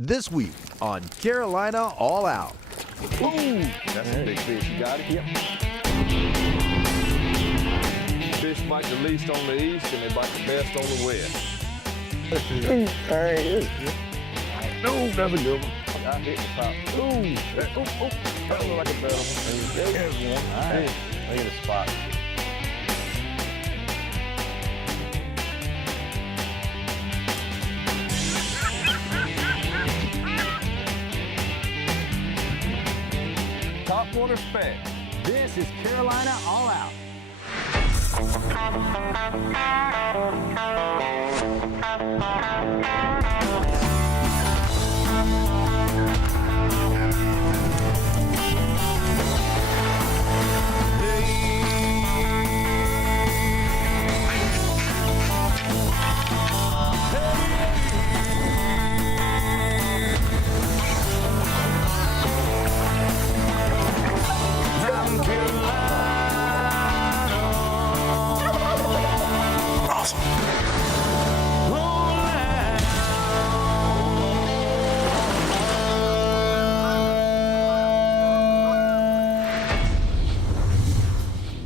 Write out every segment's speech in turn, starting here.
This week on Carolina All Out. Ooh, that's a big fish. You got it? Yep. Fish bite the least on the east and they bite the best on the west. There he is. No, that's a good one. I hit the top. Ooh, that looked like a better one. There's one. All right. Look at the spot. Topwater speck. This is Carolina All Out.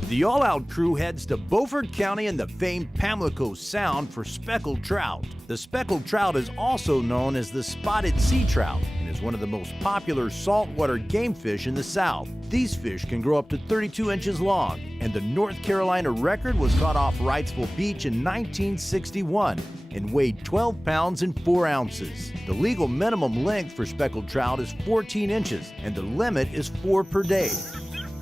The All Out crew heads to Beaufort County in the famed Pamlico Sound for speckled trout. The speckled trout is also known as the spotted sea trout and is one of the most popular saltwater game fish in the South. These fish can grow up to 32 inches long, and the North Carolina record was caught off Wrightsville Beach in 1961 and weighed 12 pounds and 4 ounces. The legal minimum length for speckled trout is 14 inches, and the limit is 4 per day.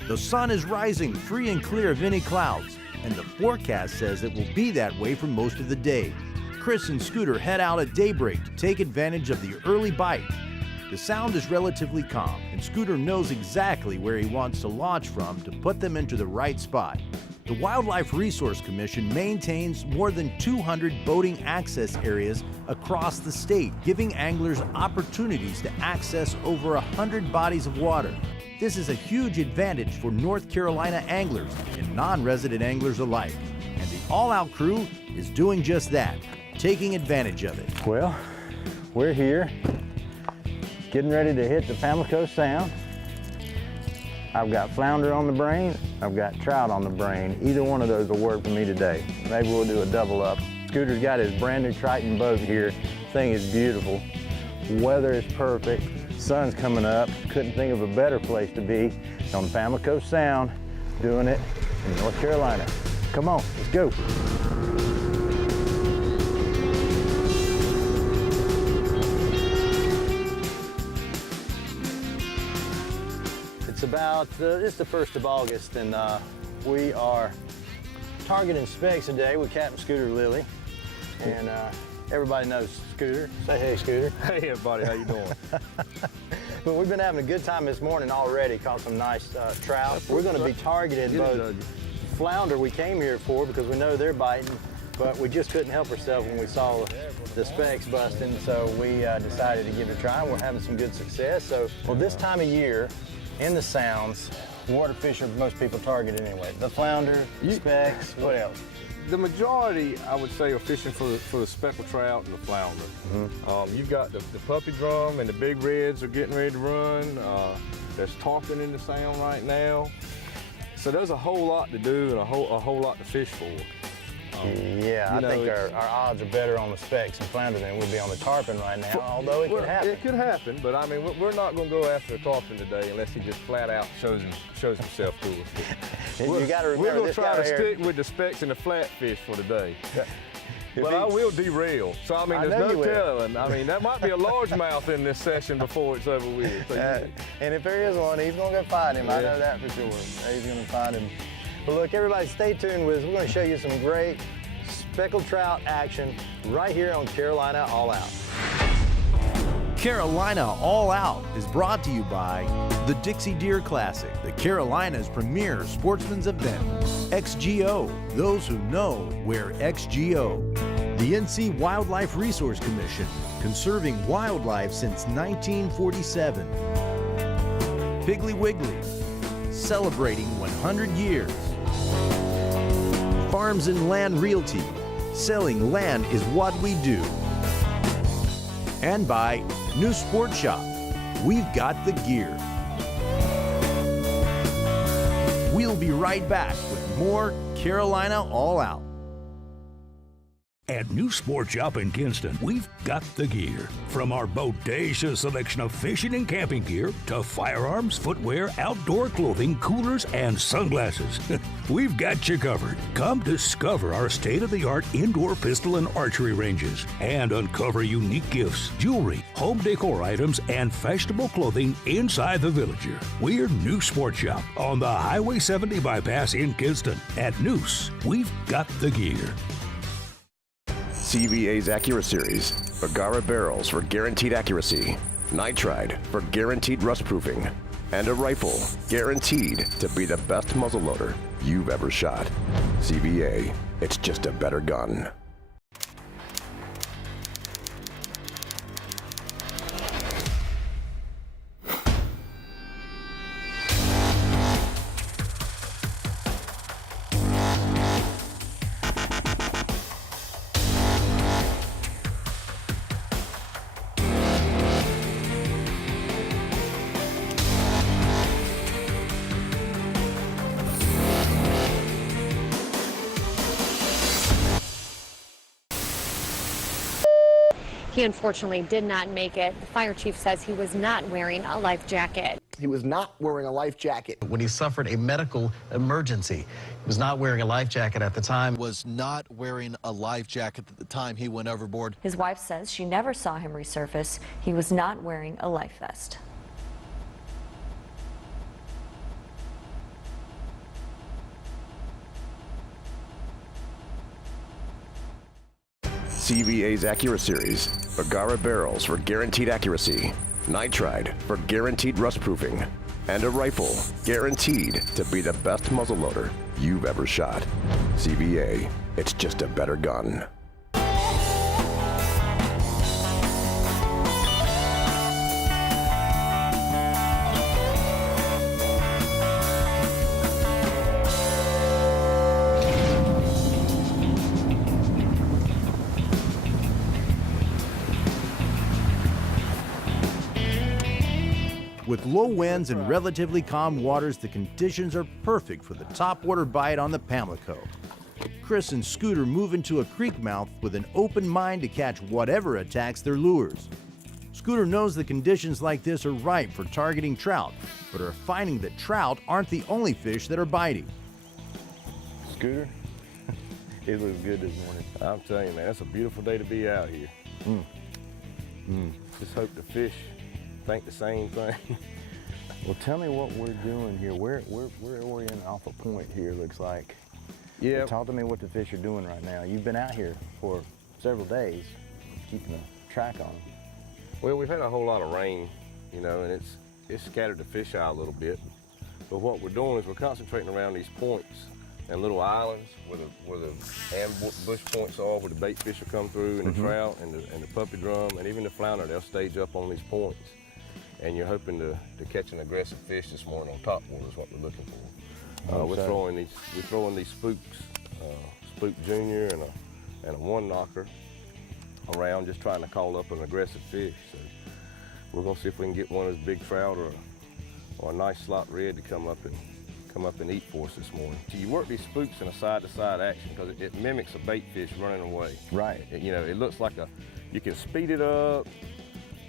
The sun is rising free and clear of any clouds, and the forecast says it will be that way for most of the day. Chris and Scooter head out at daybreak to take advantage of the early bite. The sound is relatively calm, and Scooter knows exactly where he wants to launch from to put them into the right spot. The Wildlife Resource Commission maintains more than 200 boating access areas across the state, giving anglers opportunities to access over 100 bodies of water. This is a huge advantage for North Carolina anglers and non-resident anglers alike. And the All Out crew is doing just that, taking advantage of it. Well, we're here, getting ready to hit the Pamlico Sound. I've got flounder on the brain, I've got trout on the brain. Either one of those will work for me today. Maybe we'll do a double up. Scooter's got his brand new Triton boat here. Thing is beautiful. Weather is perfect. Sun's coming up. Couldn't think of a better place to be on the Pamlico Sound, doing it in North Carolina. Come on, let's go. It's the 1st of August, and we are targeting specks today with Captain Scooter Lilley. And everybody knows Scooter. Say hey, Scooter. Hey, everybody, how you doing? Well, we've been having a good time this morning already. Caught some nice trout. We're going to be targeting both flounder we came here for because we know they're biting, but we just couldn't help ourselves when we saw the specks busting, so we decided to give it a try, and we're having some good success. So, well, this time of year in the sounds, water fish are most people targeted anyway. The flounder, specks, what else? The majority, I would say, are fishing for the speckled trout and the flounder. Mm-hmm. You've got the puppy drum and the big reds are getting ready to run. There's tarpon in the sound right now. So there's a whole lot to do and a whole lot to fish for. Yeah, I think our odds are better on the specks and flounder than we'd be on the tarpon right now, although it could happen. It could happen, but I mean, we're not going to go after a tarpon today unless he just flat out shows himself to us. You got to remember, we're going to try to stick with the specks and the flatfish for today. But I will derail. So, I mean, there's no telling. I mean, that might be a largemouth in this session before it's over with. So and if there is one, he's going to go find him. Yeah. I know that for sure. He's going to find him. But look, everybody, stay tuned with us. We're going to show you some great speckled trout action right here on Carolina All Out. Carolina All Out is brought to you by the Dixie Deer Classic, the Carolina's premier sportsman's event. XGO, those who know wear XGO. The NC Wildlife Resource Commission, conserving wildlife since 1947. Piggly Wiggly, celebrating 100 years. Farms and Land Realty, selling land is what we do. And by New Sport Shop. We've got the gear. We'll be right back with more Carolina All Out. At New Sport Shop in Kinston, we've got the gear. From our bodacious selection of fishing and camping gear to firearms, footwear, outdoor clothing, coolers, and sunglasses. We've got you covered. Come discover our state-of-the-art indoor pistol and archery ranges and uncover unique gifts, jewelry, home decor items, and fashionable clothing inside the Villager. We're New Sport Shop on the Highway 70 bypass in Kinston. At Noose, we've got the gear. CVA's Accura Series, Bergara barrels for guaranteed accuracy, nitride for guaranteed rust proofing, and a rifle guaranteed to be the best muzzleloader you've ever shot. CVA, it's just a better gun. He unfortunately did not make it. The fire chief says he was not wearing a life jacket. He was not wearing a life jacket. When he suffered a medical emergency, he was not wearing a life jacket at the time. Was not wearing a life jacket at the time he went overboard. His wife says she never saw him resurface. He was not wearing a life vest. CVA's Accura Series, Bergara barrels for guaranteed accuracy, nitride for guaranteed rust proofing, and a rifle guaranteed to be the best muzzleloader you've ever shot. CVA, it's just a better gun. With low winds and relatively calm waters, the conditions are perfect for the topwater bite on the Pamlico. Chris and Scooter move into a creek mouth with an open mind to catch whatever attacks their lures. Scooter knows the conditions like this are ripe for targeting trout, but are finding that trout aren't the only fish that are biting. Scooter, it looks good this morning. I'm telling you, man, it's a beautiful day to be out here. Just hope the fish think the same thing. Well, tell me what we're doing here. We're oriented off a point here, looks like. Yeah. Talk to me what the fish are doing right now. You've been out here for several days, keeping a track on them. Well, we've had a whole lot of rain, you know, and it's scattered the fish out a little bit. But what we're doing is we're concentrating around these points and little islands where the ambush points are, where the bait fish will come through, and the trout and the puppy drum, and even the flounder, they'll stage up on these points. And you're hoping to catch an aggressive fish this morning on topwater is what we're looking for. We're throwing these spooks, Spook Junior and a one knocker around, just trying to call up an aggressive fish. So we're gonna see if we can get one of those big trout or a nice slot red to come up and eat for us this morning. So you work these spooks in a side-to-side action because it mimics a bait fish running away. Right. It looks like you can speed it up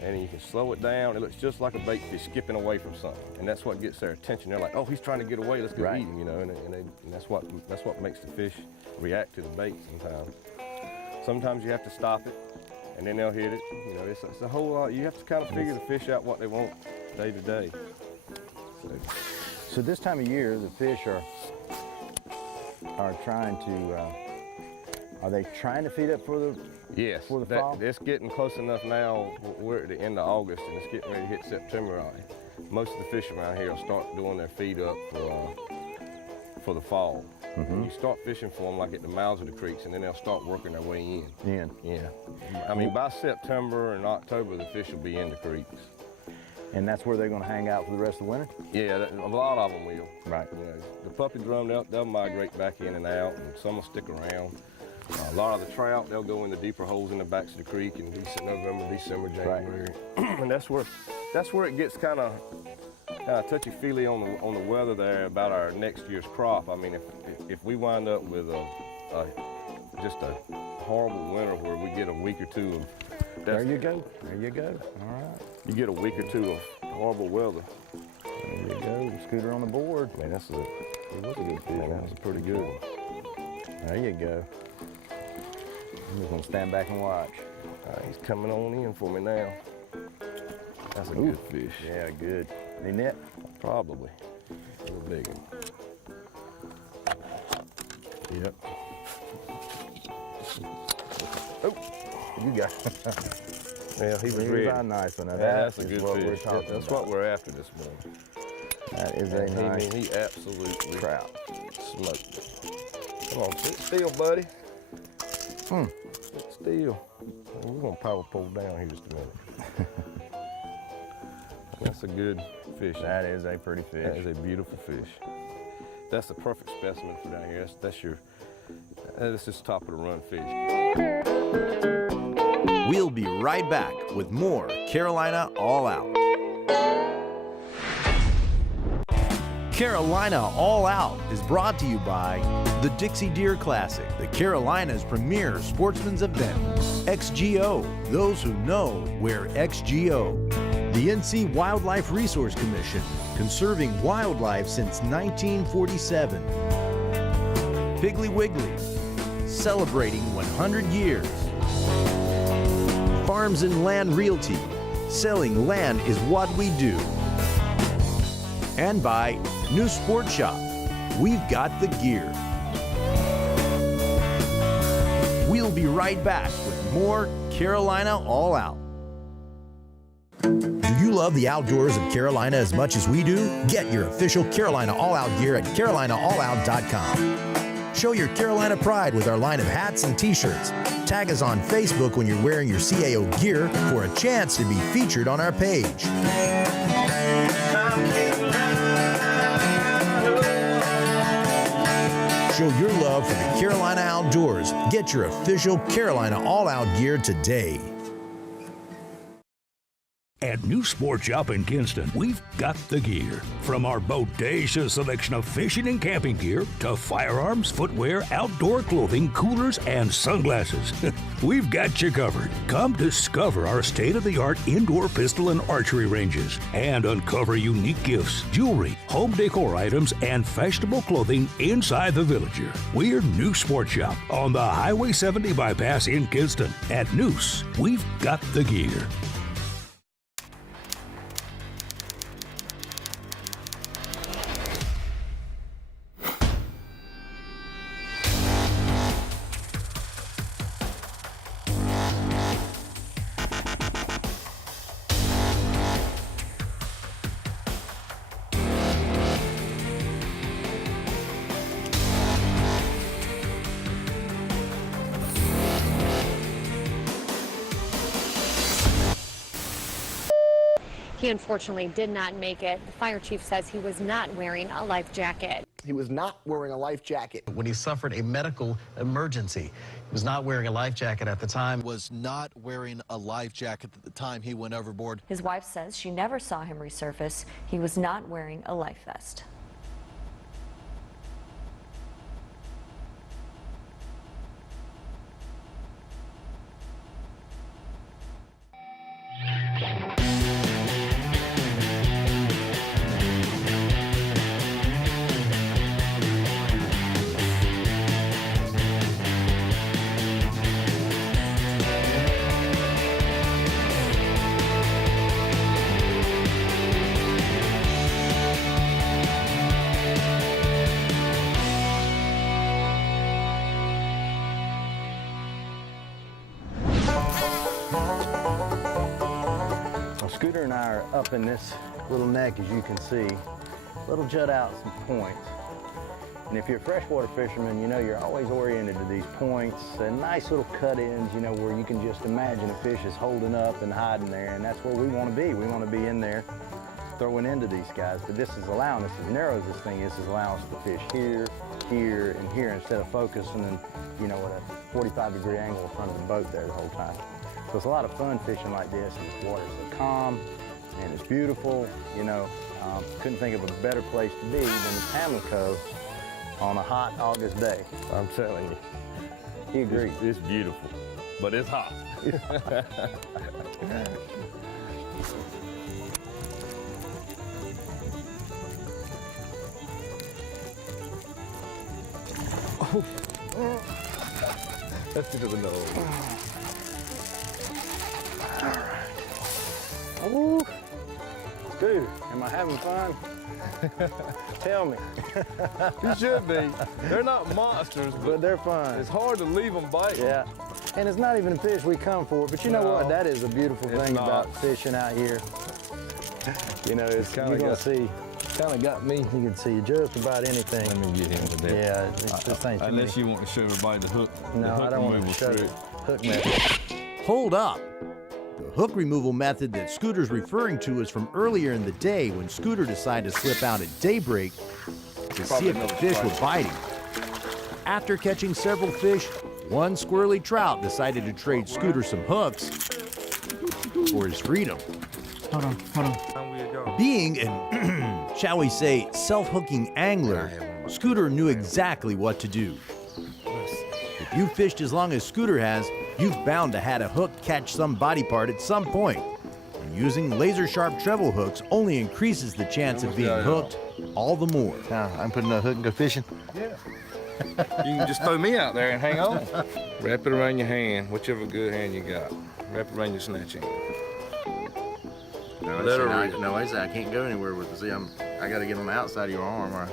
and you can slow it down. It looks just like a bait fish skipping away from something. And that's what gets their attention. They're like, oh, he's trying to get away, let's go eat him, and that's what makes the fish react to the bait sometimes. Sometimes you have to stop it and then they'll hit it. It's a whole lot. You have to kind of figure the fish out what they want day to day. So this time of year, the fish are trying to, are they trying to feed up for the fall? It's getting close enough now. We're at the end of August and it's getting ready to hit September already. Most of the fish around here will start doing their feed up for the fall. You start fishing for them like at the mouths of the creeks, and then they'll start working their way in. Yeah. I mean, by September and October, the fish will be in the creeks. And that's where they're going to hang out for the rest of the winter? Yeah, a lot of them will. Right. The puppy drum, they'll migrate back in and out, and some will stick around. A lot of the trout, they'll go in the deeper holes in the backs of the creek in November, December, January. Right. And that's where it gets kind of touchy-feely on the weather there about our next year's crop. I mean, if we wind up with just a horrible winter where we get a week or two of... There you go. There you go. All right. You get a week or two of horrible weather. There you go. Scooter on the board. Man, it was a good fish. Man, that was a pretty good one. There you go. I'm just gonna stand back and watch. He's coming on in for me now. That's a good fish. Yeah, good. Any net? Probably. A little big one. Yep. Oh, you got it. Yeah, he was ready. A nice one. That's a good fish. That's what we're after this morning. That is a nice. He absolutely trout. Smoked it. Come on, sit still, buddy. Sit still. We're gonna power pole down here just a minute. That's a good fish. That is a pretty fish. That is a beautiful fish. That's the perfect specimen for down here. That's just top of the run fish. We'll be right back with more Carolina All Out. Carolina All Out is brought to you by the Dixie Deer Classic, the Carolinas' premier sportsman's event. XGO, those who know wear XGO. The NC Wildlife Resource Commission, conserving wildlife since 1947. Piggly Wiggly, celebrating 100 years. Farms and Land Realty, selling land is what we do. And by New Sport Shop, we've got the gear. We'll be right back with more Carolina All Out. Do you love the outdoors of Carolina as much as we do? Get your official Carolina All Out gear at CarolinaAllOut.com. Show your Carolina pride with our line of hats and t-shirts. Tag us on Facebook when you're wearing your CAO gear for a chance to be featured on our page. Show your love for the Carolina outdoors. Get your official Carolina All Out gear today. At New Sport Shop in Kinston, we've got the gear. From our bodacious selection of fishing and camping gear to firearms, footwear, outdoor clothing, coolers, and sunglasses. We've got you covered. Come discover our state-of-the-art indoor pistol and archery ranges and uncover unique gifts, jewelry, home decor items, and fashionable clothing inside the Villager. We're New Sport Shop on the Highway 70 bypass in Kinston. At Noose, we've got the gear. He unfortunately did not make it. The fire chief says he was not wearing a life jacket. He was not wearing a life jacket. When he suffered a medical emergency, he was not wearing a life jacket at the time. Was not wearing a life jacket at the time he went overboard. His wife says she never saw him resurface. He was not wearing a life vest. Scooter and I are up in this little neck, as you can see. Little jut out some points. And if you're a freshwater fisherman, you know you're always oriented to these points and nice little cut-ins, you know, where you can just imagine a fish is holding up and hiding there, and that's where we want to be. We want to be in there throwing into these guys, but this is allowing us, as narrow as this thing is allowing us to fish here, here, and here instead of focusing in, you know, at a 45-degree angle in front of the boat there the whole time. So it's a lot of fun fishing like this, and this water's so calm, and it's beautiful, you know. Couldn't think of a better place to be than Pamlico on a hot August day. I'm telling you. He agrees. It's beautiful, but it's hot. Let's get to the nose. All right. Ooh. Dude, am I having fun? Tell me. You should be. They're not monsters, But they're fun. it's hard to leave them biting. Yeah. And it's not even a fish we come for, but you know No, what? That is a beautiful it's thing not. about fishing out here. You know, it's Kinda you're gonna got- see, Kind of got me. you can see just about anything. Let me get him to death. Yeah, this thing's too Unless many. you want to show everybody the hook. No, the hook I don't want to removal show the trick. hook method. Hold up. The hook removal method that Scooter's referring to is from earlier in the day when Scooter decided to slip out at daybreak to see if the fish were biting. After catching several fish, one squirrely trout decided to trade Scooter some hooks for his freedom. Hold on. Being an, shall we say, self-hooking angler, Scooter knew exactly what to do. If you fished as long as Scooter has, you've bound to had a hook catch some body part at some point. And using laser-sharp treble hooks only increases the chance of being hooked all the more. I'm putting a hook and go fishing. Yeah. You can just throw me out there and hang on. Wrap it around your hand, whichever good hand you got. Wrap it around your snatch hand. No, I can't go anywhere with it. See, I got to get on the outside of your arm. Right?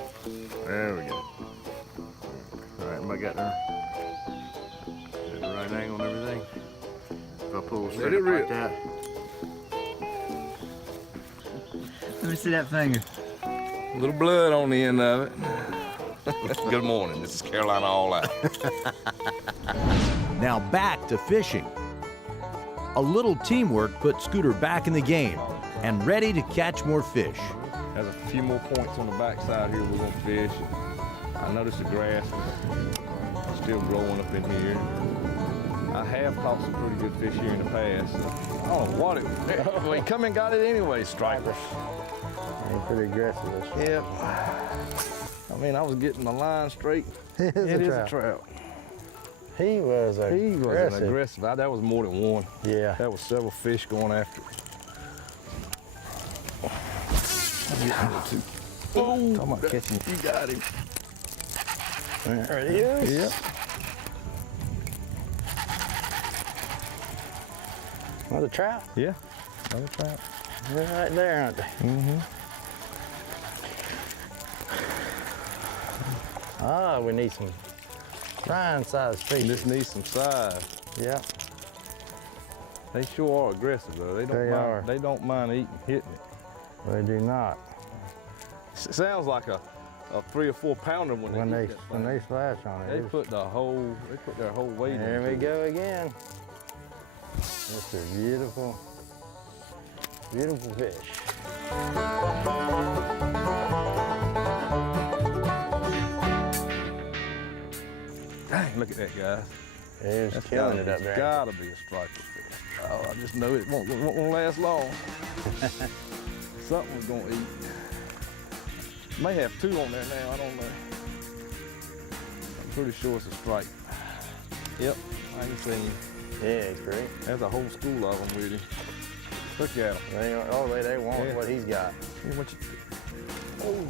There we go. All right, am I got there? Get the right angle and everything. If I pull straight up like that. Let me see that finger. A little blood on the end of it. Good morning, this is Carolina All Out. Now back to fishing. A little teamwork put Scooter back in the game and ready to catch more fish. Has a few more points on the backside here we're gonna fish. I noticed the grass is still growing up in here. I have caught some pretty good fish here in the past. I don't know what it was. Well, he come and got it anyway, stripers. Ain't pretty aggressive. Yep. I mean, I was getting the line straight. It is a trout. He was aggressive. Aggressive. That was more than one. Yeah. That was several fish going after it. Oh, come on, catch him. You got him. There it is. Yep. Another trout? Yeah, another trout. They're right there, aren't they? Mm-hmm. Ah, we need some frying-sized fish. Just need some size. Yeah. They sure are aggressive though. They don't mind eating, hitting it. They do not. It sounds like a 3 or 4 pounder when they eat that when thing. they splash on it. They put their whole weight in. There we go again. Just a beautiful, beautiful fish. Dang, look at that, guys. It's killing it up there. Gotta be a striper fish. Oh, I just know it won't last long. Something's gonna eat. May have 2 on there now, I don't know. I'm pretty sure it's a stripe. Yep, I can see him. Yeah, it's great. There's a whole school of them with him. Look at him. They want Yeah. what he's got. Hey, what you... Oh.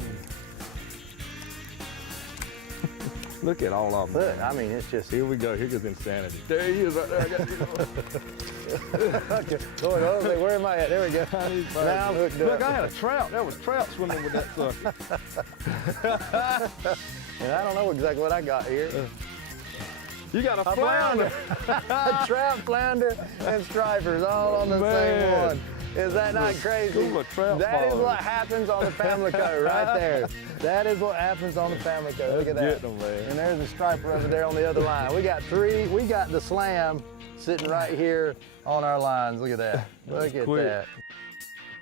Look at all of them. Look, I mean, it's just... Here we go. Here goes insanity. There he is right there. I got you. Where am I at? There we go. Now I'm hooked up. Look, I had a trout. There was trout swimming with that sucker. And I don't know exactly what I got here. You got a flounder. A trout, flounder, and stripers all on the same one. Is that not crazy? That is what happens on the Pamlico right there. That is what happens on the Pamlico. Look at that. And there's a striper over there on the other line. We got 3. We got the slam sitting right here on our lines. Look at that. Look at that.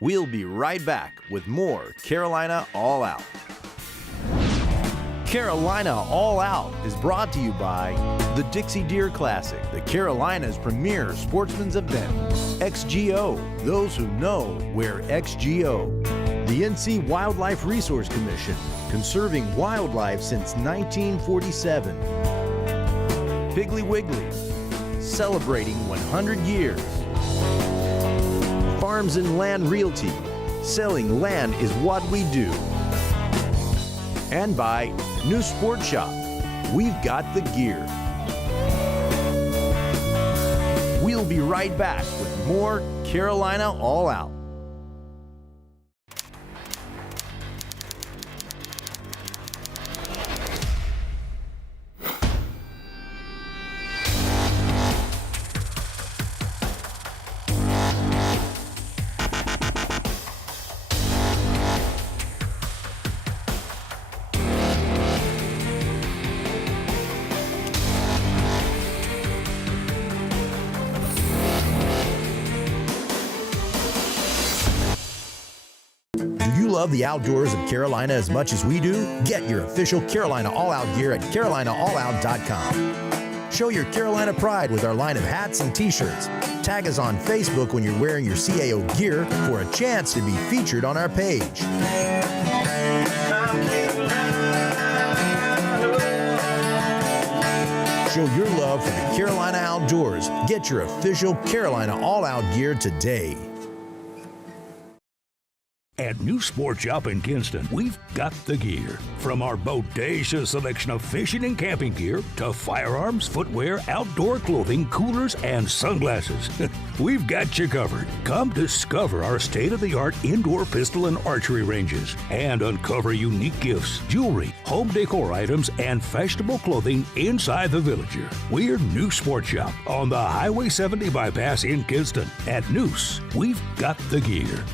We'll be right back with more Carolina All Out. Carolina All Out is brought to you by the Dixie Deer Classic, the Carolinas' premier sportsman's event. XGO, those who know wear XGO. The NC Wildlife Resource Commission, conserving wildlife since 1947. Piggly Wiggly, celebrating 100 years. Farms and Land Realty, selling land is what we do. And by New Sport Shop, we've got the gear. We'll be right back with more Carolina All Out. Love the outdoors of Carolina as much as we do? Get your official Carolina All Out gear at CarolinaAllOut.com. Show your Carolina pride with our line of hats and t-shirts. Tag us on Facebook when you're wearing your CAO gear for a chance to be featured on our page. Show your love for the Carolina outdoors. Get your official Carolina All Out gear today. At New Sport Shop in Kinston, we've got the gear. From our bodacious selection of fishing and camping gear to firearms, footwear, outdoor clothing, coolers, and sunglasses. We've got you covered. Come discover our state-of-the-art indoor pistol and archery ranges and uncover unique gifts, jewelry, home decor items, and fashionable clothing inside the Villager. We're New Sport Shop on the Highway 70 bypass in Kinston. At Noose, we've got the gear.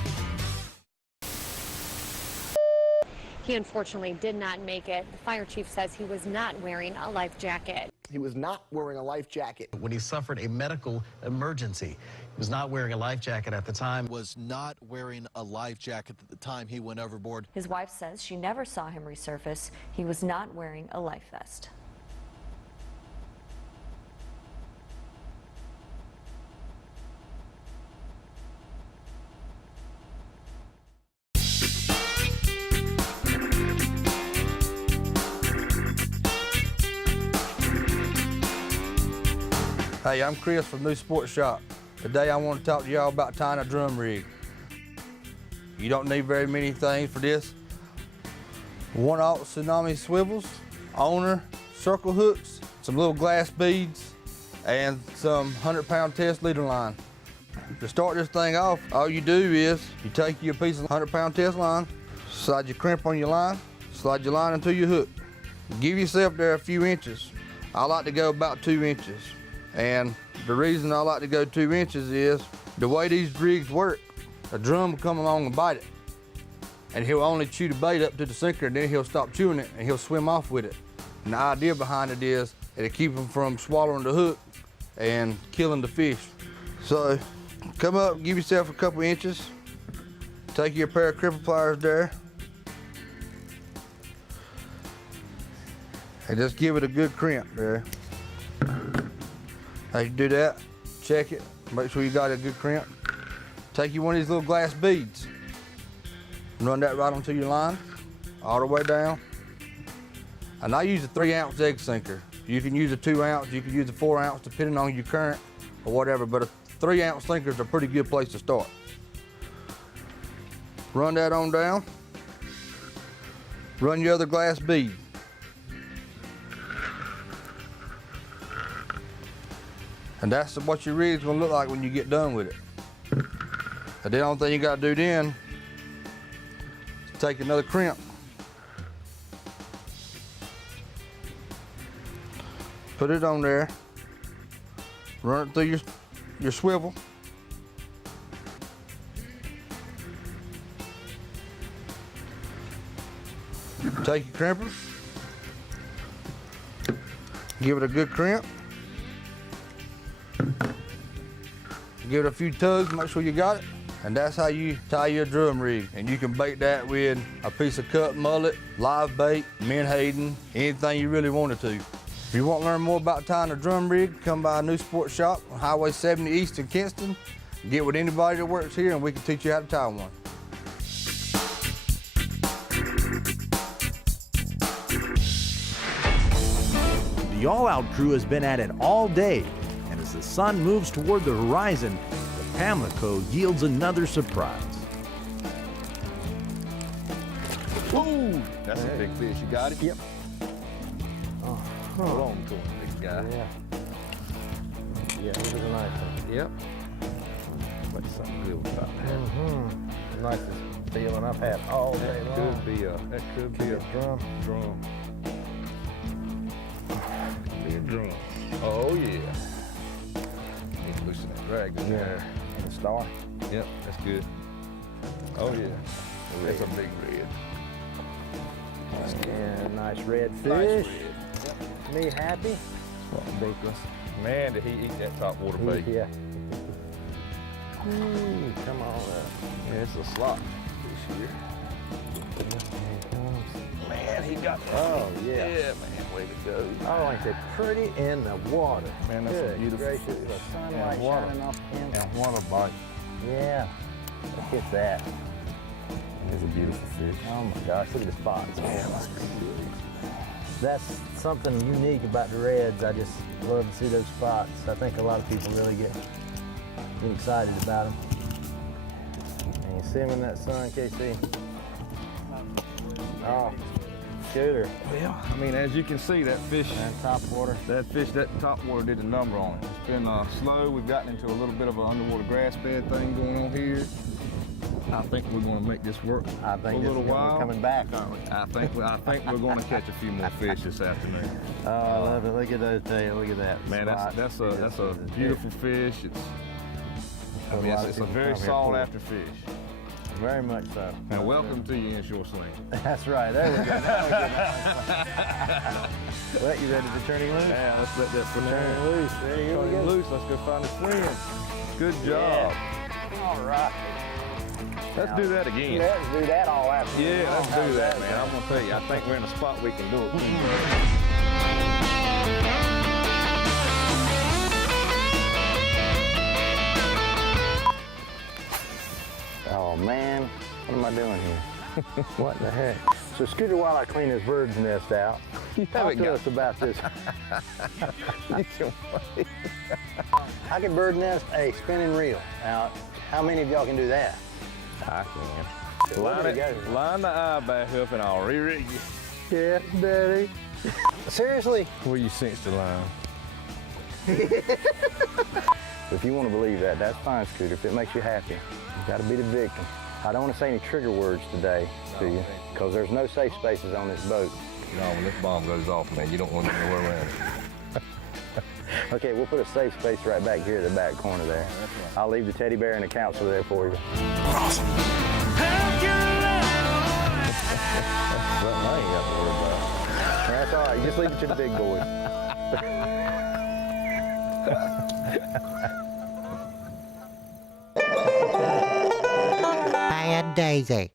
He unfortunately did not make it. The fire chief says he was not wearing a life jacket. He was not wearing a life jacket. When he suffered a medical emergency, he was not wearing a life jacket at the time. Was not wearing a life jacket at the time he went overboard. His wife says she never saw him resurface. He was not wearing a life vest. Hey, I'm Chris from New Sport Shop. Today I want to talk to y'all about tying a drum rig. You don't need very many things for this. 1/0 tsunami swivels, owner, circle hooks, some little glass beads, and some 100-pound test leader line. To start this thing off, all you do is you take your piece of 100-pound test line, slide your crimp on your line, slide your line into your hook. Give yourself there a few inches. I like to go about 2 inches. And the reason I like to go 2 inches is the way these rigs work, a drum will come along and bite it. And he'll only chew the bait up to the sinker, and then he'll stop chewing it and he'll swim off with it. And the idea behind it is it'll keep him from swallowing the hook and killing the fish. So come up, give yourself a couple inches, take your pair of cripple pliers there, and just give it a good crimp there. As you do that, check it, make sure you got a good crimp. Take you one of these little glass beads, run that right onto your line, all the way down. And I use a 3-ounce egg sinker. You can use a 2-ounce, you can use a 4-ounce, depending on your current or whatever, but a 3-ounce sinker is a pretty good place to start. Run that on down, run your other glass bead. And that's what your rig's gonna look like when you get done with it. And the only thing you gotta do then is take another crimp, put it on there, run it through your swivel, take your crimper, give it a good crimp, give it a few tugs, make sure you got it, And that's how you tie your drum rig. And you can bait that with a piece of cut mullet, live bait, menhaden, anything you really wanted to. If you want to learn more about tying a drum rig, come by a new sports shop on Highway 70 East in Kinston. Get with anybody that works here and we can teach you how to tie one. The all-out crew has been at it all day, and as the sun moves toward the horizon, the Pamlico yields another surprise. Ooh, that's a big fish. You got it? Yep. Hold on to him, big guy. Yeah. Yeah, it was a nice one. Yep. But something good about that. Mm-hmm. Nicest feeling I've had all day long. That could be a drum. Be a drum. Oh yeah. Need to loosen that drag in there. And a star. Yep, that's good. Oh yeah. That's a big red. Yeah, nice red fish. Nice red. Yep. Me happy. Ridiculous. Man, did he eat that topwater bait? Yeah. Ooh, come on up. Yeah, it's a slot fish here. Man, he got that. Oh, yeah. Yeah, man, way to go. Oh, ain't they pretty in the water? Man, that's a beautiful gracious. fish. The sunlight water. shining off him. And water bite. Yeah. Look at that. It's a beautiful fish. Oh my gosh, look at the spots. Man, that's good. That's something unique about the reds. I just love to see those spots. I think a lot of people really get excited about them. And you see them in that sun, KC? Oh, scooter. Well, I mean, as you can see, that fish, And topwater. that topwater did the number on it. It's been slow. We've gotten into a little bit of an underwater grass bed thing going on here. I think we're going to make this work I think for a little while. We're coming back, aren't we? I think we're going to catch a few more fish this afternoon. Oh, I love it. Look at those tails. Look at that. Man, spot. that's a beautiful fish. It's a very sought after fish. Very much so. And welcome to you inshore sling. That's right. There we go. Now we get well, you ready to turn him loose? Yeah, let's let that Turn finale him loose. There you turn him go. loose. Let's go find a friend. Good job. All right. Let's do that again. Let's do that all after. Yeah, let's do that, man. I'm gonna tell you, I think we're in a spot we can do it. Oh man, what am I doing here? What the heck? So Scooter, while I clean this bird's nest out, talk to us about this. You can wait. I can bird nest a spinning reel. Now, how many of y'all can do that? I can. Line the eye back up and I'll re-rig you. Yes, Daddy. Seriously? Where you cinch the line. If you want to believe that, that's fine, Scooter. If it makes you happy, you got to be the victim. I don't want to say any trigger words today to you, because there's no safe spaces on this boat. No, when this bomb goes off, man, you don't want to know where around it. Okay, we'll put a safe space right back here in the back corner there. That's right. I'll leave the teddy bear and the couch there for you. Awesome. Something I ain't got to worry about. That's all right. Just leave it to the big boy. Bad Daisy.